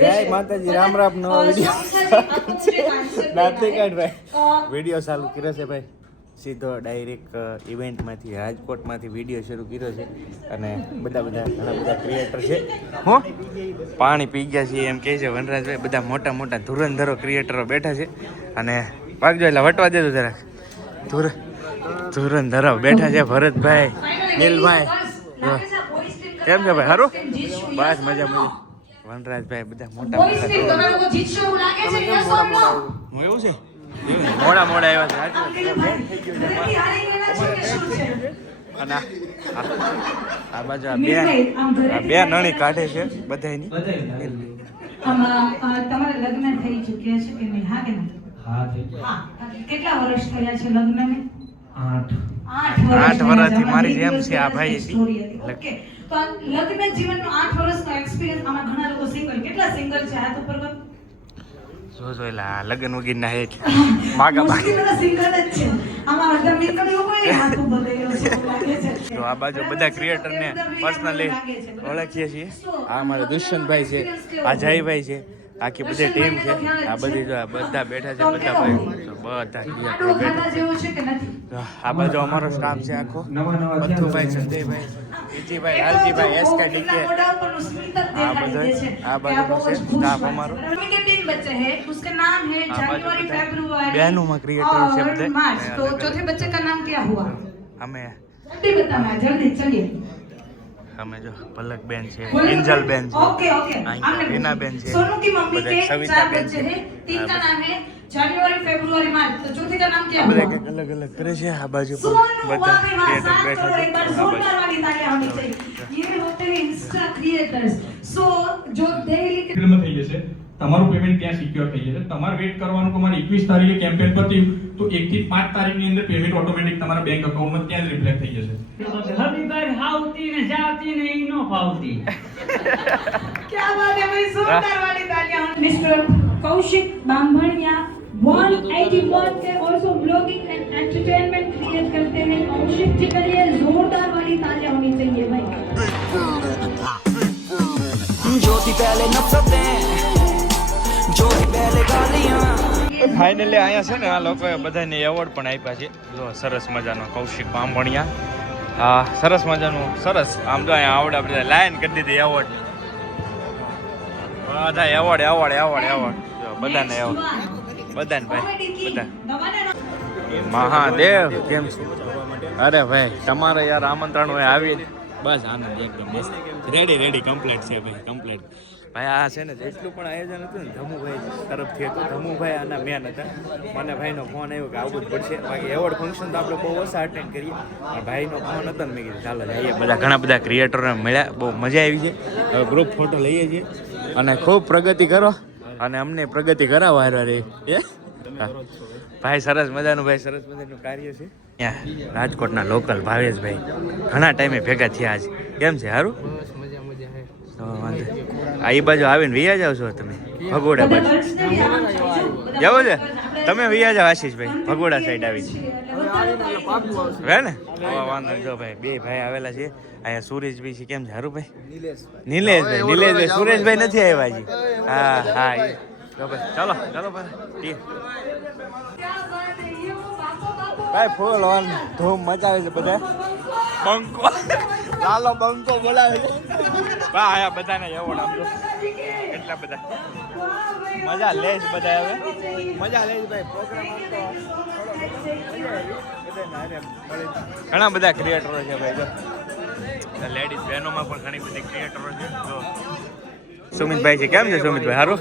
જય માતાજી, રામ રામ. નવો વિડીયો નાતે કાઢ ભાઈ વિડીયો ચાલુ કર્યો છે ભાઈ. સીધો ડાયરેક્ટ ઇવેન્ટમાંથી રાજકોટમાંથી વિડીયો શરૂ કર્યો છે અને બધા ઘણા બધા ક્રિએટર છે. હો પાણી પી ગયા છે એમ કહે છે વનરાજભાઈ. બધા મોટા મોટા ધુરંધરો ક્રિએટરો બેઠા છે અને ભાગજો એટલે વટવા દેજો જરાક. ધુરંધરો બેઠા છે. ભરતભાઈ, નીલભાઈ, કેમ છે ભાઈ? સારું, બસ મજા. વનરાજભાઈ બધા મોટા એવું છે. મોડા આવ્યા છે અને આ બાજુ બે નળી કાઢે છે બધાની. તમારા લગ્ન થઈ ચૂક્યા છે કે નહીં? હા કે નહીં? હા. કેટલા વર્ષ થયા છે લગ્નને? 8 વર્ષથી મારી જેમ છે આ ભાઈ. ઓકે, તો લગ્ન જીવનનો 8 વર્ષનો એક્સપીરિયન્સ. આમાં ઘણા લોકો સિંગલ. કેટલા સિંગલ છે હાથ ઉપર કર? જોઈલા લગ્ન વગીરના હે માગા બધા સિંગલ જ છે. આમાં અડધા નીકળ્યો કોઈ હાથ ઉપર દેલો છે લાગે છે. તો આ બાજુ બધા ક્રિએટર ને પર્સનલી ઓળખીએ છીએ. આ અમારા દુષ્યંતભાઈ છે, આ જયભાઈ છે, આખી બધી ટીમ છે. આ બધી બધા બેઠા છે. બધા ભાઈ બધા આ બાજુ અમારો સ્ટાફ છે આખો. બથુભાઈ, સંજયભાઈ, વિજયભાઈ, લાલજીભાઈ, એસકે ડીકે. આ બાજુ છે સ્ટાફ અમારો. बच्चे हैं, उसका नाम है जनवरी फरवरी बहनों में क्रिएटर से बता मार्च. तो चौथे बच्चे का नाम क्या हुआ? हमें जल्दी बताना, जल्दी चलिए. हमें जो पलक बहन છે, इंजल बहन છે, ओके ओके, हमने रीना बहन છે, सोनू की मम्मी के सविता 4 बहन बच्चे છે. हैं. 3 का नाम है जनवरी फरवरी मार्च. तो चौथे का नाम क्या हुआ? अलग अलग करे છે. આ બાજુ सोनू બધા वाह वाह, ક્રિએટર साथ બેઠા करो, છે. एक बार આ जोरदार બાજુ वाली तालियां होनी चाहिए. ये होते हैं इंस्टा क्रिएटर्स. सो जो डेली ફિલ્મ થઈ જશે, તમારું પેમેન્ટ ત્યાં સિક્યોર થઈ જશે. તમારે વેઇટ કરવાનું કે મારે 21 તારીખે કેમ્પેન પત્યું તો 1 થી 5 તારીખની અંદર પેમેન્ટ ઓટોમેટિક તમારા બેંક એકાઉન્ટમાં ત્યાં જ રિફ્લેક્ટ થઈ જશે. હબીબાઈ હાવતી ને જાવતી ને ઈ નો ફાવતી. क्या बात है भाई, जोरदार वाली तालियां. मिस्टर कौशिक बामणिया 181 के also blogging and entertainment create करते हैं. कौशिक जी के लिए जोरदार वाली तालियां होनी चाहिए भाई. ज्योति पहले नफरतें, ज्योति पहले गालियां. ફાઇનલી અહીંયા છે ને આ લોકોએ બધાને એવોર્ડ પણ આપ્યા છે. જો સરસ મજાનો કૌશિક બામણિયા. હા, સરસ મજાનું. સરસ. આમ તો અહીંયા આવડે બધા લાઈન કરી દીધી એવોર્ડ. બધા એવોર્ડ જો બધાને એવોર્ડ. બધાને ભાઈ બધા. મહાદેવ કેમ છે? અરે ભાઈ તમારે યાર આમંત્રણ હોય આવી. બસ આનંદ એકદમ મસ્ત. રેડી કમ્પ્લીટ છે ભાઈ, કમ્પ્લીટ. ભાઈ આ છે ને જેટલું પણ આયોજન હતું ને ધમુભાઈ તરફથી હતું. ધમુભાઈ આના મેન હતા. મને ભાઈનો ફોન આવ્યો કે આવવું જ પડશે. બાકી એવોર્ડ ફંક્શન તો આપણે બહુ ઓછા અટેન્ડ કરીએ. પણ ભાઈનો ફોન હતો ને મેં કીધું ચાલો જઈએ. બધા ઘણા બધા ક્રિએટરોને મળ્યા, બહુ મજા આવી છે. હવે ગ્રુપ ફોટો લઈએ છીએ અને ખૂબ પ્રગતિ કરો અને અમને પ્રગતિ કરાવો હારવા રહી. ભાઈ સરસ મજાનું કાર્ય છે. અહીંયા રાજકોટના લોકલ ભાવેશભાઈ ઘણા ટાઈમે ભેગા થયા આજ. કેમ છે? સારું. આ એ બાજુ આવીને વિયા જાવ છો તમે ભગોડા બાજુ જવું છે? તમે વિયા જાવ આશીષભાઈ ભગોડા સાઈડ આવી હે ને? વાંધો જો ભાઈ બે ભાઈ આવેલા છે અહીંયા. સુરેશભાઈ છે. કેમ છે? સારું ભાઈ. નિલેશભાઈ સુરેશભાઈ નથી આવ્યા હજી. હા જો ભાઈ ચાલો ભાઈ ભાઈ ફૂલ ઓન ધૂમ મચાવે છે બધા. બંકો લાલો બંકો બોલાવે છે ભાઈ. આયા બધાને એવોર્ડ આપજો. એટલા બધા મજા લે છે બધા. હવે મજા લે છે ભાઈ. પ્રોગ્રામ ઘણા બધા ક્રિએટરો છે ભાઈ. જો લેડીઝ બહેનોમાં પણ ઘણી બધી ક્રિએટરો છે. જો सुमित जी કેમ છે? સુમિતભાઈ સારું?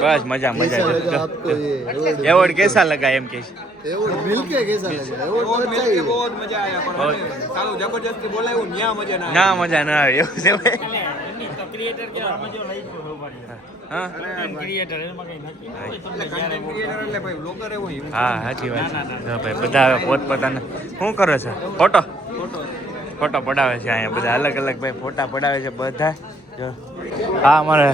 બસ મજા એવોર્ડ कैसा लगा एम के? एवोर्ड मिलके कैसा लगा? एवोर्ड मिलके बहुत मजा आया, पर सालो जबरदस्ती बोलायो न्या मजा ना ના મજા ના આવે એવું છે ભાઈ. તો ક્રિએટર કે મજો લઈ ગયો હા ક્રિએટર એમાં કઈ નક્કી ન હોય. તમને कॉन्टेंट क्रिएटर એટલે ભાઈ બ્લોગર એવો ઈ. હા સાચી વાત છે. જો ભાઈ બધા પોતપોતાના શું કરે છે? ફોટો પડાવે છે અહીંયા બધા. અલગ ભાઈ ફોટા પડાવે છે બધા. જો આ અમારે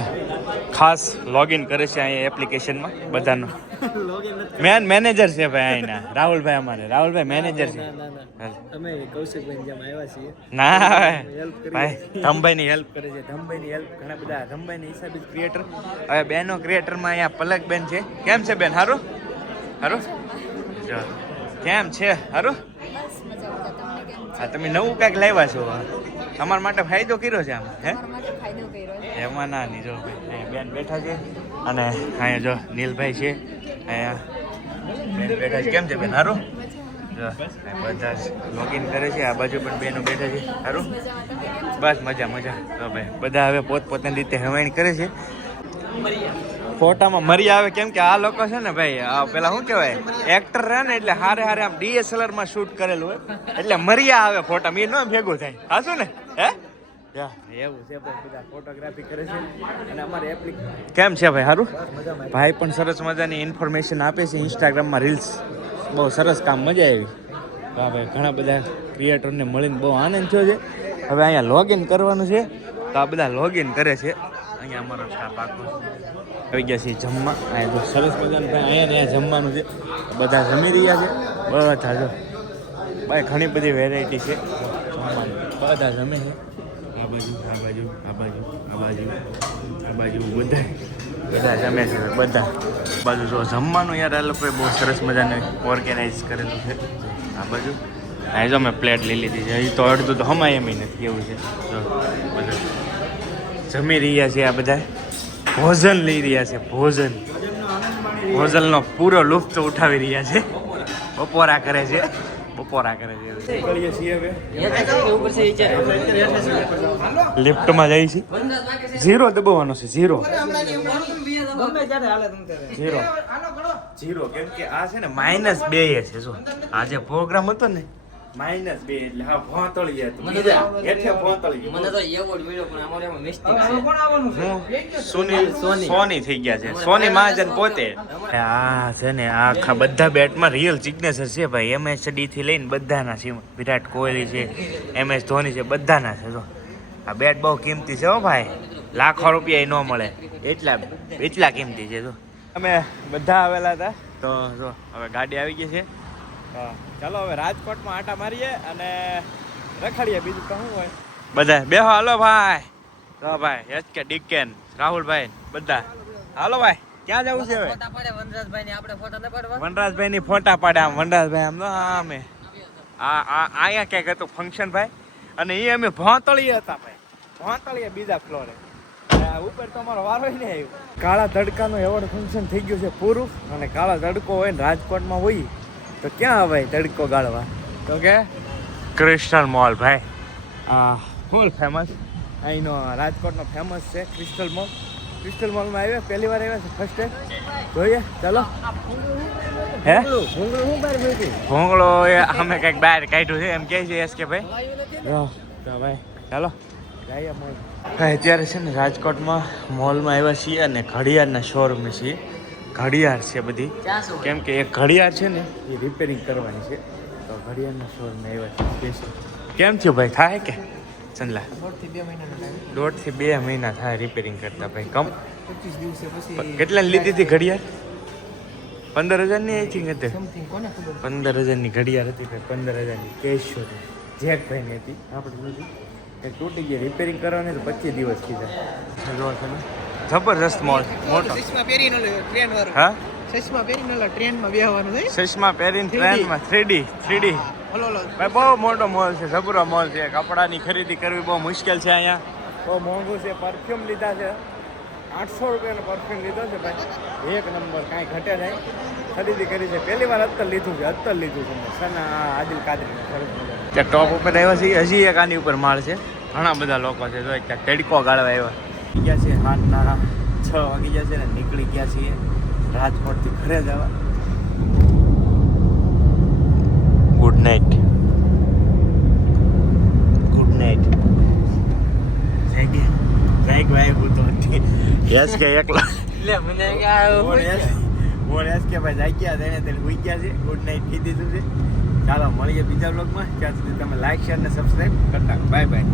ખાસ લોગિન કરે છે અહીંયા એપ્લિકેશનમાં બધાનો મેનેજર છે ભાઈ અહીંના રાહુલભાઈ અમારે રાહુલભાઈ મેનેજર છે અમે કૌશિકભાઈ જેમ આવ્યા છીએ ના ભાઈ ધમભાઈની હેલ્પ કરે છે ધમભાઈની હેલ્પ ઘણા બધા ધમભાઈની હિસાબે ક્રિએટર હવે બેનો ક્રિએટરમાં અહીંયા પલક બેન છે કેમ છે બેન હારું હારું જો કેમ છે હારું હા તમે નવું કાંઈક લાવ્યા છો તમારા માટે ફાયદો કર્યો છે આમ હે એમાં ના નહીં જો ભાઈ બેન બેઠા છે અને અહીંયા જો નીલભાઈ છે અહીંયા બેન બેઠા છે કેમ છે બેન હારું જો બધા લોગિન કરે છે આ બાજુ પણ બેનો બેઠા છે સારું બસ મજા મજા તો ભાઈ બધા હવે પોતપોતાની રીતે હવાણી કરે છે ફોટામાં મરી આવે કેમ કે આ લોકો છે ને ભાઈ આ પેલા શું કહેવાય એક્ટર રહે ને એટલે હારે હારે આમ DSLR માં શૂટ કરેલું હોય એટલે મરિયા આવે ફોટા મેં ન ભેગું થાય હાશું ને હે એવું છે બધા ફોટોગ્રાફી કરે છે અને અમારે કેમ છે ભાઈ સારું ભાઈ પણ સરસ મજાની ઇન્ફોર્મેશન આપે છે ઇન્સ્ટાગ્રામમાં રીલ્સ બહુ સરસ કામ મજા આવી હા ભાઈ ઘણા બધા ક્રિએટરને મળીને બહુ આનંદ થયો છે હવે અહીંયા લોગિન કરવાનું છે તો આ બધા લોગિન કરે છે અહીંયા અમારો સ્ટાફ આખો આવી ગયા છે જમવા અહીંયા તો સરસ મજાનું ભાઈ અહીંયા જમવાનું છે બધા જમી રહ્યા છે બધા જો ભાઈ ઘણી બધી વેરાયટી છે જમવાનું બધા જમે છે આ બાજુ આ બાજુ આ બાજુ આ બાજુ આ બાજુ બધા જમે છે બધા બાજુ જો જમવાનું યાર આ લોકોએ બહુ સરસ મજાને ઓર્ગેનાઇઝ કરેલું છે આ બાજુ અહીં જો મેં પ્લેટ લઈ લીધી છે હજી તો અડધું તો હમાય એમ નથી એવું છે જો બધા જમી રહ્યા છે આ બધા ભોજન લઈ રહ્યા છે ભોજનનો પૂરો લુફ્ત ઉઠાવી રહ્યા છે બપોરા કરે છે નીકળીએ છીએ હવે લિફ્ટમાં જઈએ છીએ 0 દબાવવાનો છે 0 કેમ કે આ છે ને -2 છે જો આ જે પ્રોગ્રામ હતો ને -2 એટલે હા ભોંતળી જાય હેઠે ભોંતળી મને તો એવોર્ડ મળ્યો પણ અમારે એમાં મિસ્ટેક છે સોની થઈ ગયા છે સોની મહાજન પોતે આ છે ને આખા બધા બેટમાં રિયલ સિગ્નેચર છે ભાઈ MSD થી લઈને બધાના છે વિરાટ કોહલી છે MS ધોની છે બધાના છે જો આ બેટ બહુ કિંમતી છે હો ભાઈ લાખો રૂપિયા ન મળે એટલા કિંમતી છે જો અમે બધા આવેલા હતા તો જો હવે ગાડી આવી ગઈ છે ચાલો હવે રાજકોટમાં આટા મારીએ અને રખડીએ બીજું તો શું હોય બધા બેહો હાલો ભાઈ તો ભાઈ HK ડિકેન રાહુલભાઈ બધા હાલો ભાઈ ક્યાં જવું છે હવે વનરાજભાઈ ની ફોટા પાડે આમ વનરાજભાઈ આમ અમે અહીંયા ક્યાંક હતું ફંક્શન ભાઈ અને એ અમે ભોંતળીએ હતા ભાઈ ભોંતળીએ બીજા ફ્લોરે ઉપર તો અમારો વારો નહીં આવ્યો કાળા તડકાનું એવોર્ડ ફંક્શન થઈ ગયું છે પૂરું અને કાળા તડકો હોય ને રાજકોટમાં હોય તો ક્યાં ભાઈ તડકો ગાળવા તો કે ક્રિસ્ટલ મોલ ભાઈ ફૂલ ફેમસ અહીંનો રાજકોટનો ફેમસ છે ક્રિસ્ટલ મોલમાં આવ્યા પહેલી વાર આવ્યા છે ફર્સ્ટ ટાઈમ જોઈએ ચાલો હે ભૂંગળો એ અમે કંઈક બહાર કાઢ્યું છે એમ કહે છે SK ભાઈ ચાલો જઈએ મોલ અત્યારે છે ને રાજકોટમાં મોલમાં આવ્યા છીએ અને ઘડિયાળના શોરૂમની છીએ ઘડિયાળ છે બધી કેમ કે એક ઘડિયાળ છે ને એ રિપેરિંગ કરવાની છે તો ઘડિયાળના શોરૂમમાં આવ્યા છે કેમ થયું ભાઈ થાય કે ચંદલા 1.5 થી 2 મહિના થાય રિપેરિંગ કરતા ભાઈ કમ 25 દિવસે પછી કેટલા લીધી હતી ઘડિયાળ 15,000 ની હતી કે 15,000 ની ઘડિયાળ હતી ભાઈ 15,000 ની કેશ હતી જેકભાઈ ની હતી આપણે નથી એક તૂટી ગઈ રિપેરિંગ કરવાની તો 25 દિવસ કીધા જો તમે જબરજસ્ત મોલ મોટો સસમા પહેરીને ટ્રેન વાળો હા સસમા પહેરીને ટ્રેનમાં બેહવાનું છે સસમા પહેરીને ટ્રેનમાં 3D ભાઈ બહુ મોટો મોલ છે જબરો મોલ છે કપડાની ખરીદી કરવી બહુ મુશ્કેલ છે અહીંયા બહુ મોંઘું છે પરફ્યુમ લીધા છે 800 રૂપિયાનો પરફ્યુમ લીધો છે ભાઈ એક નંબર કાંઈ ઘટે નહીં ખરીદી કરી છે પહેલી વાર અત્તર લીધું છે સના આદિલ કાદરી ત્યાં ટોપ ઉપર આવ્યા છે હજી એક આની ઉપર માળ છે ઘણા બધા લોકો છે જો ત્યાં તડકો ગાળવા આવ્યા ગયા છે રાતના 6 વાગી ગયા છે ને નીકળી ગયા છીએ રાજકોટથી ઘરે જવા ગુડ નાઇટ યસ કે એકલા લે મને કે આયો યસ કે ભાઈ જાગ્યા તેને હોઈ ગયા છે ગુડ નાઇટ કીધી દીધું છે ચાલો મળીએ બીજા બ્લોગમાં ત્યાં સુધી તમે લાઈક શેર ને સબસ્ક્રાઇબ કરતા બાય બાય